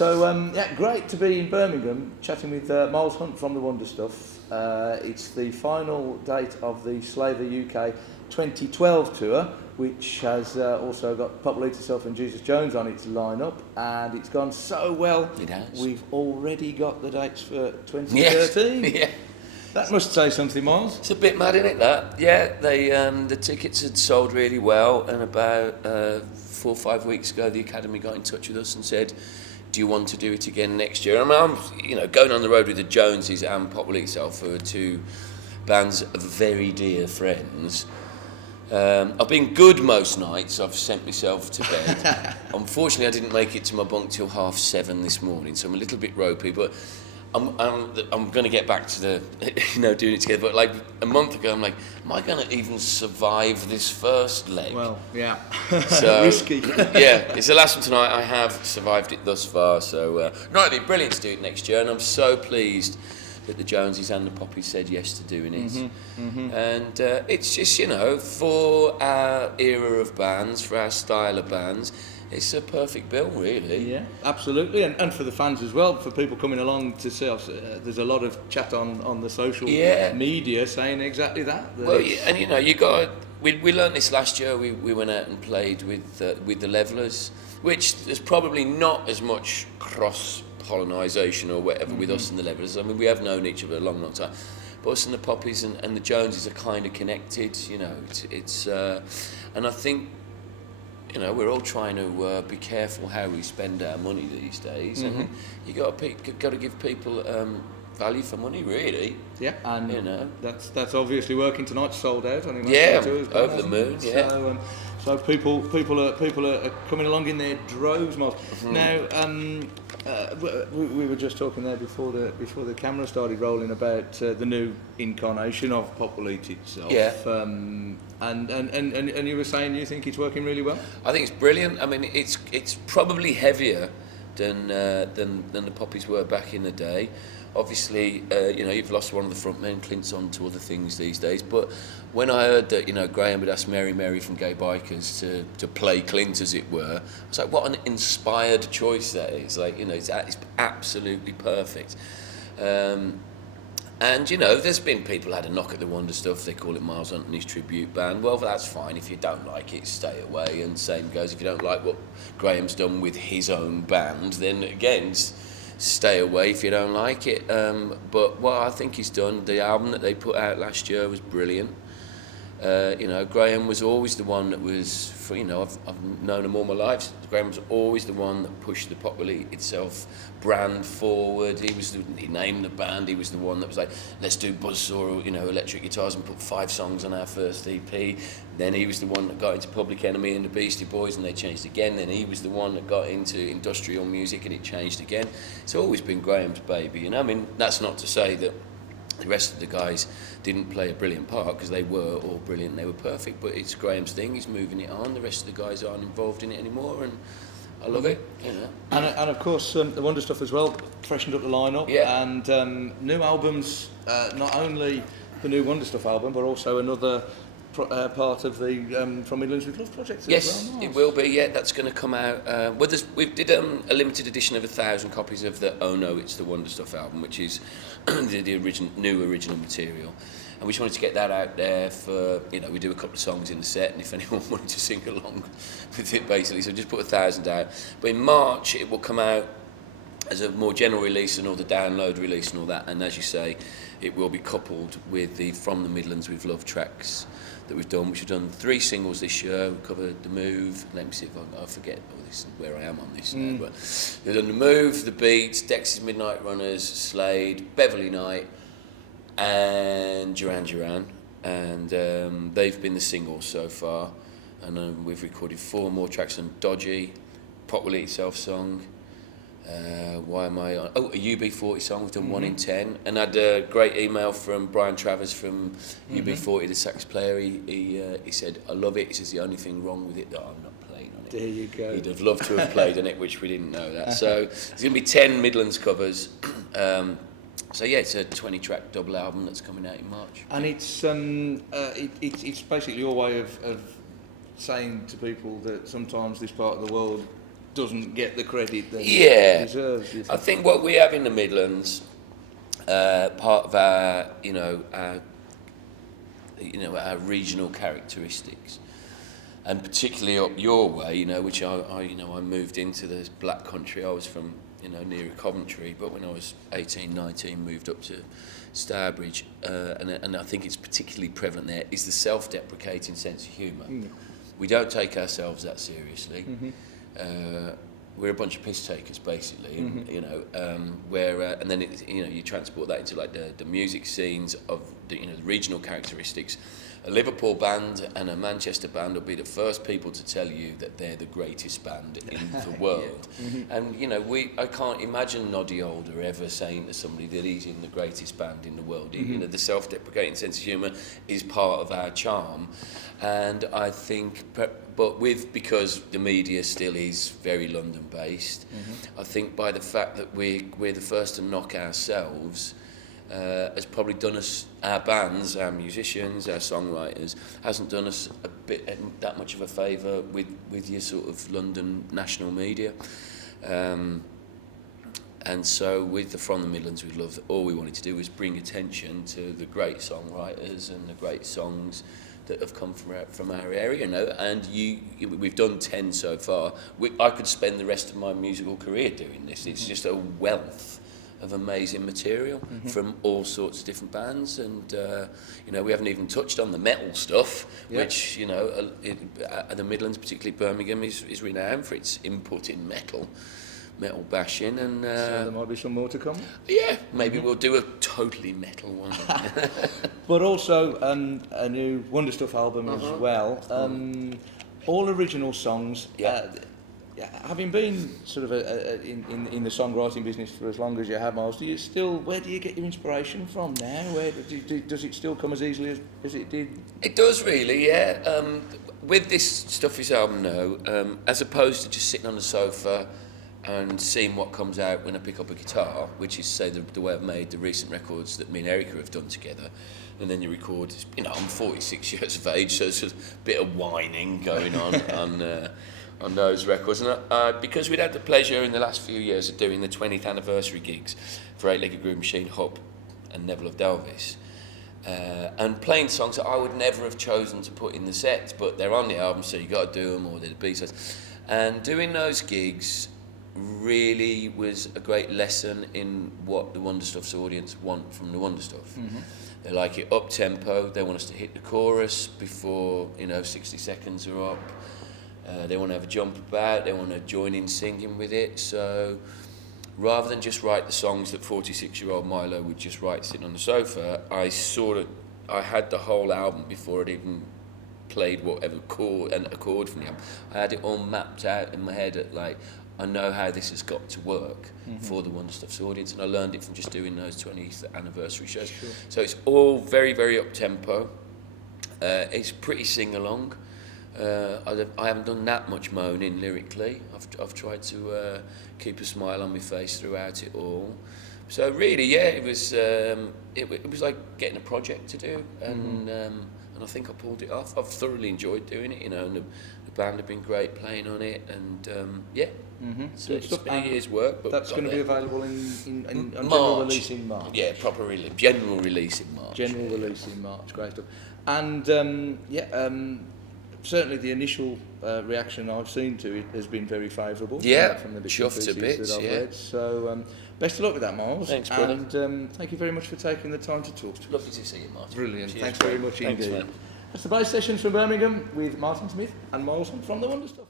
So, yeah, great to be in Birmingham, chatting with Miles Hunt from the Wonder Stuff. It's the final date of the Slaver UK 2012 tour, which has also got Pop Will Eat Itself and Jesus Jones on its lineup, and it's gone so well. It has. We've already got the dates for 2013. Yeah. That must say something, Miles. It's a bit mad, isn't it, that? Yeah, they the tickets had sold really well, and about 4 or 5 weeks ago, the Academy got in touch with us and said, do you want to do it again next year? I mean, I'm going on the road with the Joneses and Pop Will Eat Itself, who are two bands of very dear friends. I've been good most nights. I've sent myself to bed. Unfortunately, I didn't make it to my bunk till 7:30 this morning, so I'm a little bit ropey, but I'm going to get back to the doing it together. But like a month ago, I'm like, am I going to even survive this first leg? Well, yeah, so, risky. Yeah, it's the last one tonight. I have survived it thus far, so no, it'd be brilliant to do it next year, and I'm so pleased that the Joneses and the Poppies said yes to doing it. And it's just for our era of bands, for our style of bands, it's a perfect bill, really. Yeah, absolutely, and for the fans as well, for people coming along to see us. There's a lot of chat on the social media saying exactly that. Well, and you got. We learned this last year. We went out and played with the Levelers, which there's probably not as much cross-pollinisation or whatever with us and the Levelers. I mean, we have known each other a long, long time. But us and the Poppies and the Joneses are kind of connected. It's and I think. We're all trying to be careful how we spend our money these days, and you got to give people value for money, really. Yeah, and that's obviously working tonight. Sold out. I think. Yeah, over the moon. Yeah. So people are coming along in their droves, Miles. Now, we were just talking there before the camera started rolling about the new incarnation of Pop Will Eat Itself. Yeah. And you were saying you think it's working really well? I think it's brilliant. I mean, it's probably heavier than the Poppies were back in the day. Obviously, you've lost one of the front men. Clint's on to other things these days. But when I heard that, Graham had asked Mary from Gay Bikers to play Clint, as it were, I was like, what an inspired choice that is. Like, it's absolutely perfect. And, there's been people had a knock at the Wonder Stuff. They call it Miles Hunt and his tribute band. Well, that's fine. If you don't like it, stay away. And same goes, if you don't like what Graham's done with his own band, then again, stay away if you don't like it. But what I think he's done, the album that they put out last year was brilliant. Graham was always the one that was, I've known him all my life. Graham was always the one that pushed the Pop Will Eat Itself brand forward. He named the band. He was the one that was like, let's do buzzsaw, electric guitars and put 5 songs on our first EP. Then he was the one that got into Public Enemy and the Beastie Boys, and they changed again. Then he was the one that got into industrial music, and it changed again. It's always been Graham's baby. I mean, that's not to say that the rest of the guys didn't play a brilliant part, because they were all brilliant, they were perfect, but it's Graham's thing. He's moving it on. The rest of the guys aren't involved in it anymore, and I love it. And of course, the Wonder Stuff as well freshened up the lineup. Yeah. And new albums, not only the new Wonder Stuff album, but also another part of the From Midlands with Love project as yes, well. Yes, it will be. Yeah, that's going to come out. We did a limited edition of 1,000 copies of the Oh No, It's the Wonder Stuff album, which is the original material. And we just wanted to get that out there for, we do a couple of songs in the set, and if anyone wanted to sing along with it, basically. So just put 1,000 out. But in March, it will come out as a more general release and all the download release and all that. And as you say, it will be coupled with the From the Midlands with Love tracks that we've done, which we've done 3 singles this year. We've covered The Move. Let me see if I forget this where I am on this now. But we've done The Move, The Beats, Dex's Midnight Runners, Slade, Beverly Knight, and Duran Duran. And they've been the singles so far. And we've recorded 4 more tracks on Dodgy, Pop Will Eat Itself song. Why am I on? A UB40 song. We've done 1 in 10, and I had a great email from Brian Travers from UB40, the sax player. He said, I love it. He says the only thing wrong with it that I'm not playing on it. There you go. He'd have loved to have played on it, which we didn't know that. So there's going to be 10 Midlands covers. So yeah, it's a 20-track double album that's coming out in March. And it's basically your way of saying to people that sometimes this part of the world doesn't get the credit that Yeah. it deserves. I think what we have in the Midlands, part of our, our regional characteristics, and particularly up your way, which I moved into the Black Country. I was from, near Coventry, but when I was 18, 19, moved up to Stourbridge, and I think it's particularly prevalent there, is the self-deprecating sense of humour. We don't take ourselves that seriously. We're a bunch of piss takers, basically, and, and then you transport that into like the music scenes of the regional characteristics. A Liverpool band and a Manchester band will be the first people to tell you that they're the greatest band in the world. And I can't imagine Noddy Older ever saying to somebody that he's in the greatest band in the world. The self-deprecating sense of humour is part of our charm, and I think, because the media still is very London-based, I think by the fact that we're the first to knock ourselves. Has probably done us, our bands, our musicians, our songwriters, hasn't done us that much of a favour with your sort of London national media. And so with the From the Midlands, all we wanted to do was bring attention to the great songwriters and the great songs that have come from our area, and we've done 10 so far. I could spend the rest of my musical career doing this. It's just a wealth of amazing material from all sorts of different bands, and we haven't even touched on the metal stuff, which the Midlands, particularly Birmingham, is renowned for its input in metal bashing, and so there might be some more to come. Yeah, maybe we'll do a totally metal one. But also a new Wonder Stuff album as well. All original songs. Having been sort of in the songwriting business for as long as you have, Miles, where do you get your inspiration from now? Where does it still come as easily as it did? It does, really, yeah. With this Stuffies album now, as opposed to just sitting on the sofa and seeing what comes out when I pick up a guitar, which is, say, the way I've made the recent records that me and Erica have done together, and then you record, I'm 46 years of age, so there's a bit of whining going on those records, and because we'd had the pleasure in the last few years of doing the 20th anniversary gigs for Eight Legged Groove Machine, Hub and Neville of Delvis, and playing songs that I would never have chosen to put in the sets, but they're on the album, so you got to do them, or they're the B-sides. And doing those gigs really was a great lesson in what the Wonder Stuff's audience want from the Wonder Stuff. They like it up tempo, they want us to hit the chorus before 60 seconds are up. They want to have a jump about, they want to join in singing with it. So rather than just write the songs that 46-year-old Milo would just write sitting on the sofa, I had the whole album before I'd even played whatever chord from the album. I had it all mapped out in my head I know how this has got to work for the Wonder Stuff's audience, and I learned it from just doing those 20th anniversary shows. Sure. So it's all very, very up-tempo. It's pretty sing-along. I haven't done that much moaning lyrically. I've tried to keep a smile on my face throughout it all. So really, yeah, it was like getting a project to do, and I think I pulled it off. I've thoroughly enjoyed doing it, and the band have been great playing on it, and so it's been a year's work. But that's going to be available in March. General release in March. Yeah, general release in March. General release in March, great stuff. And certainly the initial reaction I've seen to it has been very favourable. Yeah, from the chuffed a bit. That I've read. So best of luck with that, Miles. Thanks, brother. And thank you very much for taking the time to talk to us. Lovely to see you, Martyn. Brilliant. Cheers, Thanks very much Thanks, indeed. man. That's the Bass Sessions from Birmingham with Martyn Smith and Miles from the Wonder Stuff.